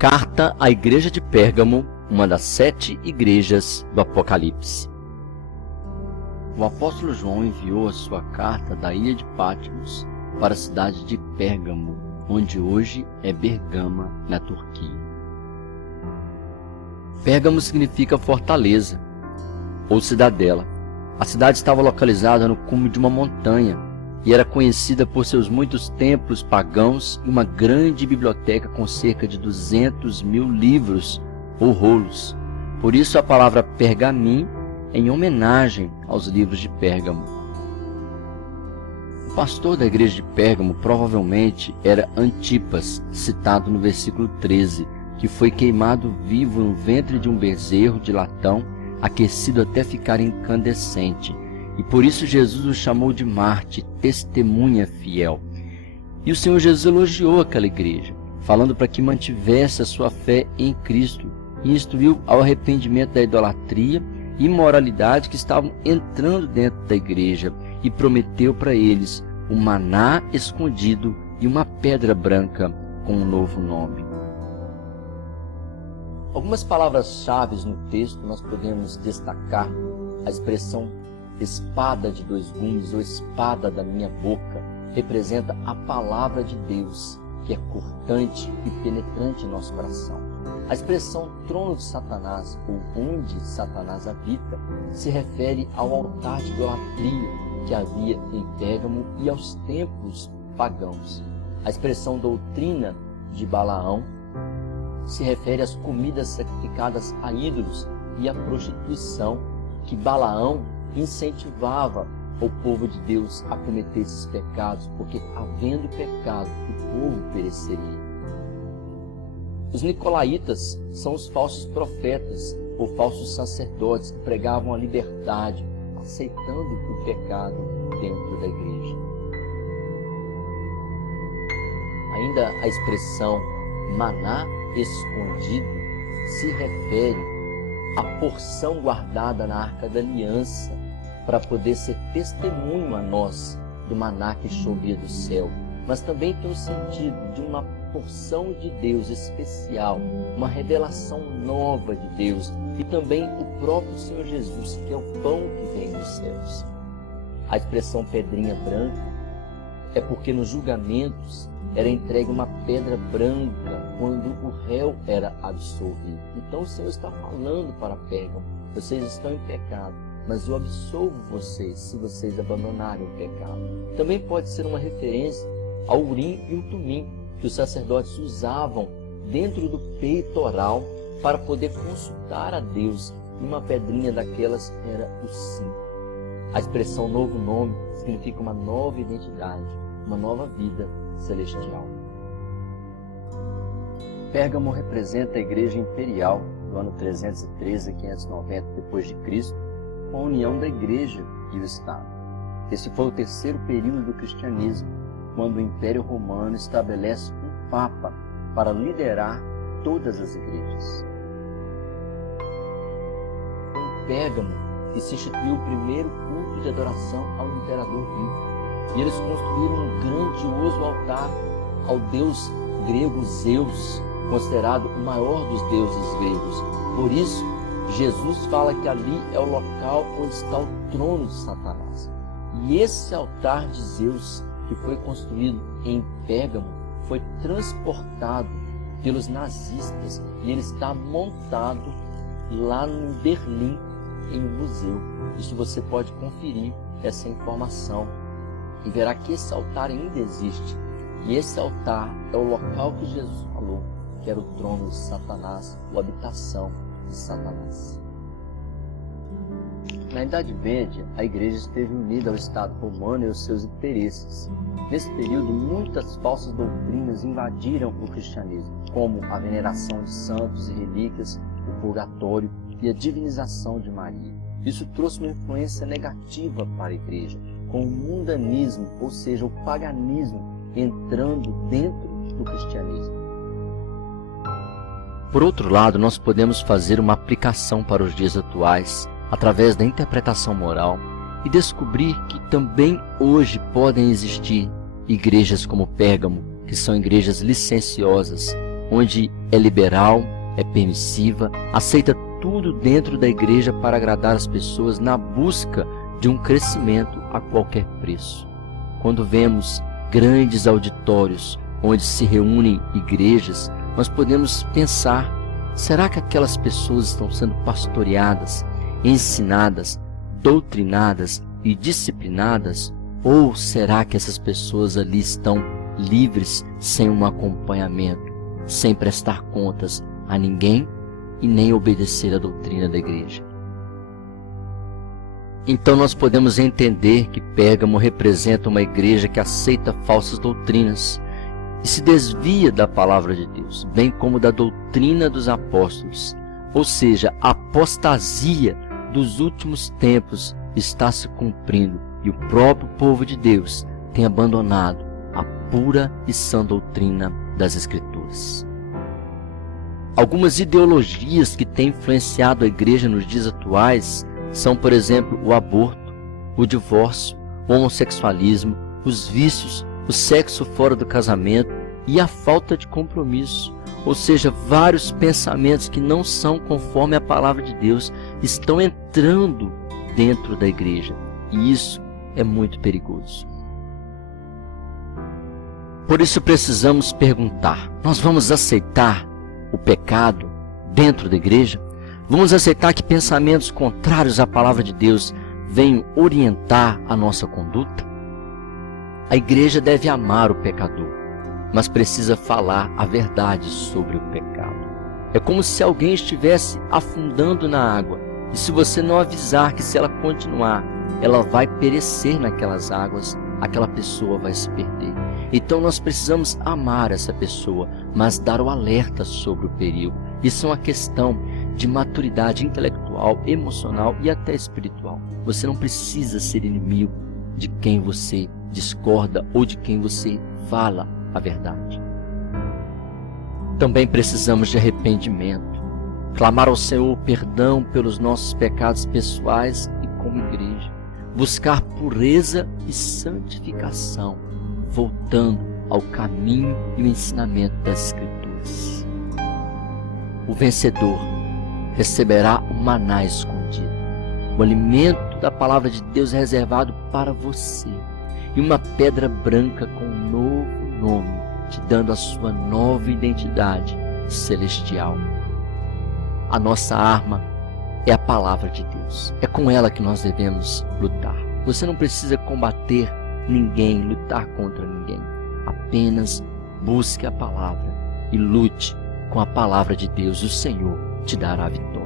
Carta à Igreja de Pérgamo, uma das 7 igrejas do Apocalipse. O apóstolo João enviou a sua carta da ilha de Patmos para a cidade de Pérgamo, onde hoje é Bergama, na Turquia. Pérgamo significa fortaleza ou cidadela. A cidade estava localizada no cume de uma montanha e era conhecida por seus muitos templos pagãos e uma grande biblioteca com cerca de 200.000 livros ou rolos. Por isso a palavra pergamim em homenagem aos livros de Pérgamo. O pastor da igreja de Pérgamo provavelmente era Antipas, citado no versículo 13, que foi queimado vivo no ventre de um bezerro de latão, aquecido até ficar incandescente. E por isso Jesus o chamou de Marte, testemunha fiel. E o Senhor Jesus elogiou aquela igreja, falando para que mantivesse a sua fé em Cristo, e instruiu ao arrependimento da idolatria e imoralidade que estavam entrando dentro da igreja, e prometeu para eles um maná escondido e uma pedra branca com um novo nome. Algumas palavras-chave no texto nós podemos destacar a expressão espada de 2 gumes ou espada da minha boca. Representa a palavra de Deus, que é cortante e penetrante em nosso coração. A expressão trono de Satanás, ou onde Satanás habita, se refere ao altar de idolatria que havia em Pérgamo e aos templos pagãos. A expressão doutrina de Balaão se refere às comidas sacrificadas a ídolos e à prostituição que Balaão incentivava o povo de Deus a cometer esses pecados, porque havendo pecado, o povo pereceria. Os nicolaítas são os falsos profetas ou falsos sacerdotes que pregavam a liberdade, aceitando o pecado dentro da igreja. Ainda a expressão maná escondido se refere à porção guardada na Arca da Aliança, para poder ser testemunho a nós do maná que chovia do céu, mas também tem o sentido de uma porção de Deus especial, uma revelação nova de Deus, e também o próprio Senhor Jesus, que é o pão que vem dos céus. A expressão pedrinha branca é porque nos julgamentos era entregue uma pedra branca quando o réu era absolvido. Então o Senhor está falando para Pérgamo: vocês estão em pecado, mas eu absolvo vocês se vocês abandonarem o pecado. Também pode ser uma referência ao urim e o tumim, que os sacerdotes usavam dentro do peitoral para poder consultar a Deus, e uma pedrinha daquelas era o sim. A expressão novo nome significa uma nova identidade, uma nova vida celestial. Pérgamo representa a igreja imperial do ano 313 a 590 d.C., com a união da igreja e o Estado. Esse foi o 3º período do cristianismo, quando o Império Romano estabelece um Papa para liderar todas as igrejas. Foi em Pérgamo que se instituiu o primeiro culto de adoração ao imperador vivo. E eles construíram um grandioso altar ao deus grego Zeus, considerado o maior dos deuses gregos. Por isso, Jesus fala que ali é o local onde está o trono de Satanás. E esse altar de Zeus, que foi construído em Pérgamo, foi transportado pelos nazistas e ele está montado lá em Berlim, em um museu. Isso você pode conferir essa informação e verá que esse altar ainda existe. E esse altar é o local que Jesus falou que era o trono de Satanás, ou habitação de Satanás. Na Idade Média, a igreja esteve unida ao Estado romano e aos seus interesses. Nesse período, muitas falsas doutrinas invadiram o cristianismo, como a veneração de santos e relíquias, o purgatório e a divinização de Maria. Isso trouxe uma influência negativa para a igreja, com o mundanismo, ou seja, o paganismo, entrando dentro do cristianismo. Por outro lado, nós podemos fazer uma aplicação para os dias atuais, através da interpretação moral, e descobrir que também hoje podem existir igrejas como Pérgamo, que são igrejas licenciosas, onde é liberal, é permissiva, aceita tudo dentro da igreja para agradar as pessoas na busca de um crescimento a qualquer preço. Quando vemos grandes auditórios onde se reúnem igrejas, nós podemos pensar: será que aquelas pessoas estão sendo pastoreadas, ensinadas, doutrinadas e disciplinadas? Ou será que essas pessoas ali estão livres, sem um acompanhamento, sem prestar contas a ninguém e nem obedecer à doutrina da igreja? Então nós podemos entender que Pérgamo representa uma igreja que aceita falsas doutrinas e se desvia da palavra de Deus, bem como da doutrina dos apóstolos. Ou seja, a apostasia dos últimos tempos está se cumprindo e o próprio povo de Deus tem abandonado a pura e sã doutrina das Escrituras. Algumas ideologias que têm influenciado a igreja nos dias atuais são, por exemplo, o aborto, o divórcio, o homossexualismo, os vícios, o sexo fora do casamento e a falta de compromisso. Ou seja, vários pensamentos que não são conforme a palavra de Deus estão entrando dentro da igreja. E isso é muito perigoso. Por isso precisamos perguntar: nós vamos aceitar o pecado dentro da igreja? Vamos aceitar que pensamentos contrários à palavra de Deus venham orientar a nossa conduta? A igreja deve amar o pecador, mas precisa falar a verdade sobre o pecado. É como se alguém estivesse afundando na água, e se você não avisar que se ela continuar, ela vai perecer naquelas águas, aquela pessoa vai se perder. Então nós precisamos amar essa pessoa, mas dar o alerta sobre o perigo. Isso é uma questão de maturidade intelectual, emocional e até espiritual. Você não precisa ser inimigo de quem você discorda ou de quem você fala a verdade. Também precisamos de arrependimento, clamar ao Senhor perdão pelos nossos pecados pessoais e como igreja, buscar pureza e santificação, voltando ao caminho e o ensinamento das Escrituras. O vencedor receberá o maná escondido, o alimento da palavra de Deus reservado para você, e uma pedra branca com um novo nome, te dando a sua nova identidade celestial. A nossa arma é a palavra de Deus. É com ela que nós devemos lutar. Você não precisa combater ninguém, lutar contra ninguém. Apenas busque a palavra e lute com a palavra de Deus. O Senhor te dará a vitória.